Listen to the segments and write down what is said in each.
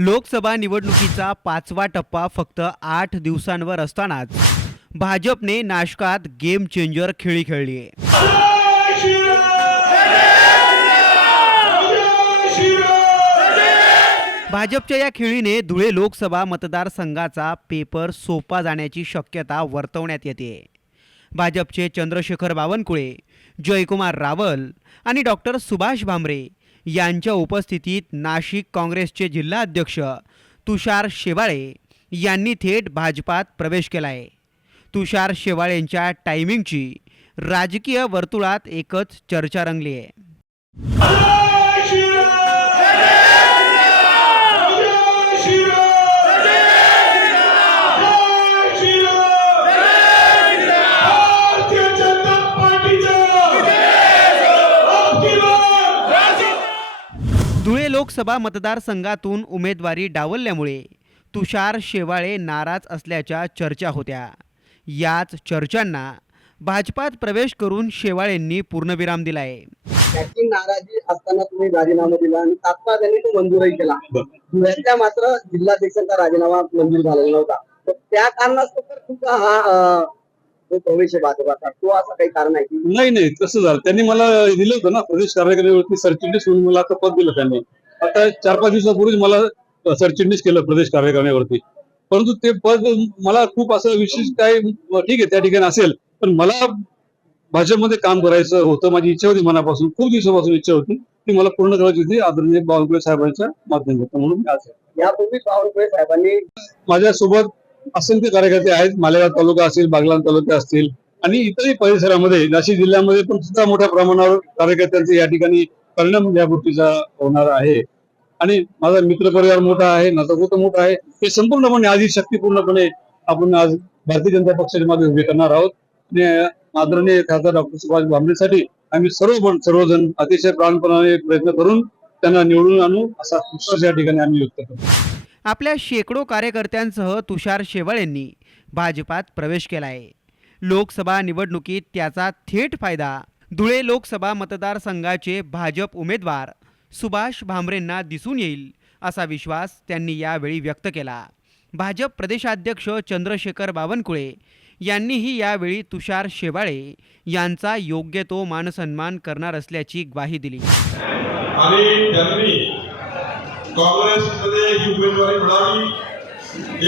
लोकसभा निवडणुकीचा पाचवा टप्पा फक्त आठ दिवसांवर असतानाच भाजपने नाशकात गेम चेंजर खेळी खेळली आहे. भाजपच्या या खेळीने धुळे लोकसभा मतदारसंघाचा पेपर सोपा जाण्याची शक्यता वर्तवण्यात येते. भाजपचे चंद्रशेखर बावनकुळे जयकुमार रावल आणि डॉक्टर सुभाष भामरे यांच्या उपस्थितीत नाशिक काँग्रेसचे जिल्हाध्यक्ष तुषार शेवाळे यांनी थेट भाजपात प्रवेश केला आहे तुषार शेवाळेंच्या टायमिंगची राजकीय वर्तुळात एकच चर्चा रंगली आहे लोकसभा मतदारसंघातून उमेदवारी डावलल्यामुळे तुषार शेवाळे नाराज असल्याच्या चर्चा होत्या. याच चर्चांना भाजपात प्रवेश करून शेवाळेंनी पूर्णविराम दिलाय. त्याची नाराजी असताना तुम्ही राजीनामा दिला आणि तात्काळ त्यांनी तो मंजूरही केला. धुळ्यातल्या मात्र जिल्हाध्यक्षांचा राजीनामा मंजूर झालेला नव्हता. तर त्या कारणास्तव तर तुमचा हा जो प्रवेश आहे भाजपाचा. तो असं काही कारण आहे की नाही नाही तसं झालं. त्यांनी मला दिलं होतं ना प्रदेश कार्यकारिणीवरती सरचिटणीस म्हणून मला आता पद दिलं त्यांनी. आता चार पाच दिवसापूर्वीच मला सरचिटणीस केलं प्रदेश कार्यकारिणीवरती परंतु ते पद मला खूप असं विशेष काय ठीक आहे त्या ठिकाणी असेल पण मला भाजपमध्ये काम करायचं होतं माझी इच्छा होती मनापासून खूप दिवसापासून इच्छा होती ती मला पूर्ण करायची होती आदरणीय बावनकुळे साहेबांच्या माध्यमातून म्हणून मी आज. यापूर्वी बावनकुळे साहेबांनी माझ्यासोबत असंख्य कार्यकर्ते आहेत मालेगाव तालुका असतील बागलाण तालुका असतील आणि इतरही परिसरामध्ये नाशिक जिल्ह्यामध्ये पण सुद्धा मोठ्या प्रमाणावर कार्यकर्त्यांचे या ठिकाणी परिणाम या गोष्टीचा होणार आहे. आणि माझा मित्र परिवार मोठा आहे नातं मोठा आहे. हे संपूर्णपणे आधी शक्तीपूर्णपणे आपण आज भारतीय जनता पक्षाच्या मागे उभे करणार आहोत. आणि आदरणीय खासदार डॉक्टर सुभाष भामरेसाठी आम्ही सर्व सर्वजण अतिशय प्राणपणाने प्रयत्न करून त्यांना निवडून आणू असा विश्वास या ठिकाणी आम्ही व्यक्त करतो. आपल्या शेकडो कार्यकर्त्यांसह तुषार शेवाळेंनी भाजपात प्रवेश केला आहे लोकसभा निवडणुकीत त्याचा थेट फायदा धुळे लोकसभा मतदारसंघाचे भाजप उमेदवार सुभाष भामरेंना दिसून येईल असा विश्वास त्यांनी यावेळी व्यक्त केला. भाजप प्रदेशाध्यक्ष चंद्रशेखर बावनकुळे यांनीही यावेळी तुषार शेवाळे यांचा योग्य तो मानसन्मान करणार असल्याची ग्वाही दिली. आणि त्यांनी काँग्रेसमध्ये ही उमेदवारी मिळाली.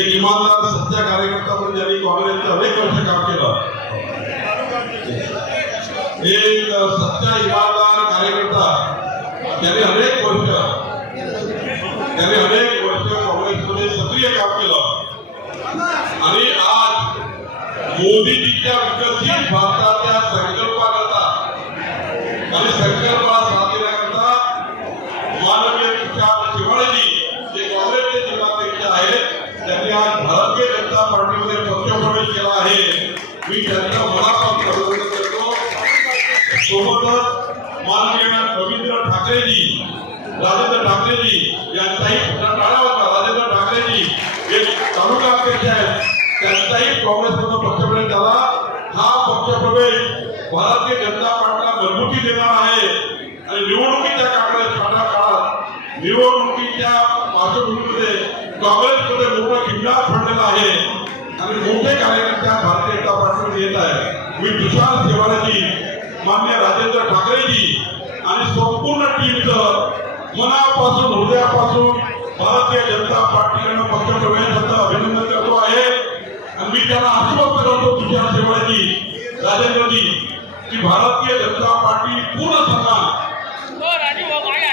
एक इमानदार सत्य कार्यकर्ता म्हणून त्यांनी काँग्रेसचे अनेक वर्ष काम एक सत्य इमानदार कार्यकर्ता त्यांनी अनेक वर्ष त्यांनी अनेक वर्ष काँग्रेसमध्ये सक्रिय काम केलं. आणि आज मोदीजीच्या विकसित भारताच्या संकल्पाकरता आणि संकल्पा साधण्याकरता माननीय तुषार शिवाजी जे काँग्रेसचे जिल्हाध्यक्ष आहेत त्यांनी आज भारतीय जनता पार्टीमध्ये पक्षप्रवेश केला आहे. मी त्यांच्या मनापासून अभिनंदन करतो सोबतच माननीय रवींद्र ठाकरेजी राजेंद्र ठाकरेजी यांचाही पुन्हा टाळा होता राजेंद्र ठाकरेजी. हे तालुका अध्यक्ष आहेत. त्यांचाही काँग्रेसमधून पक्षप्रवेश झाला. हा पक्षप्रवेश भारतीय जनता पार्टीला मजबूती देणार आहे. आणि निवडणुकीच्या काँग्रेस काळा काळात निवडणुकीच्या पार्श्वभूमीमध्ये काँग्रेसमध्ये मोठा खिंडार पडलेला आहे. आणि मोठे कार्यकर्ते भारतीय जनता पार्टीमध्ये येत आहे मी तुषार शेवाळेजी मान्य राजेंद्र ठाकरेजी आणि संपूर्ण टीमचं मनापासून हृदयापासून भारतीय जनता पार्टीकडनं पक्षप्रवेशाचं अभिनंदन करतो आहे. आणि मी त्यांना आश्वस्त करतो तुषार शेवाळेजी राजेंद्रजी की भारतीय जनता पार्टी पूर्ण सन्मान.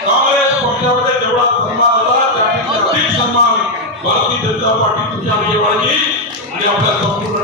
काँग्रेस पक्षामध्ये जेवढा सन्मान होता त्यापेक्षा अधिक सन्मान भारतीय जनता पार्टी तुझ्या शेवाळजी आणि आपल्या संपूर्ण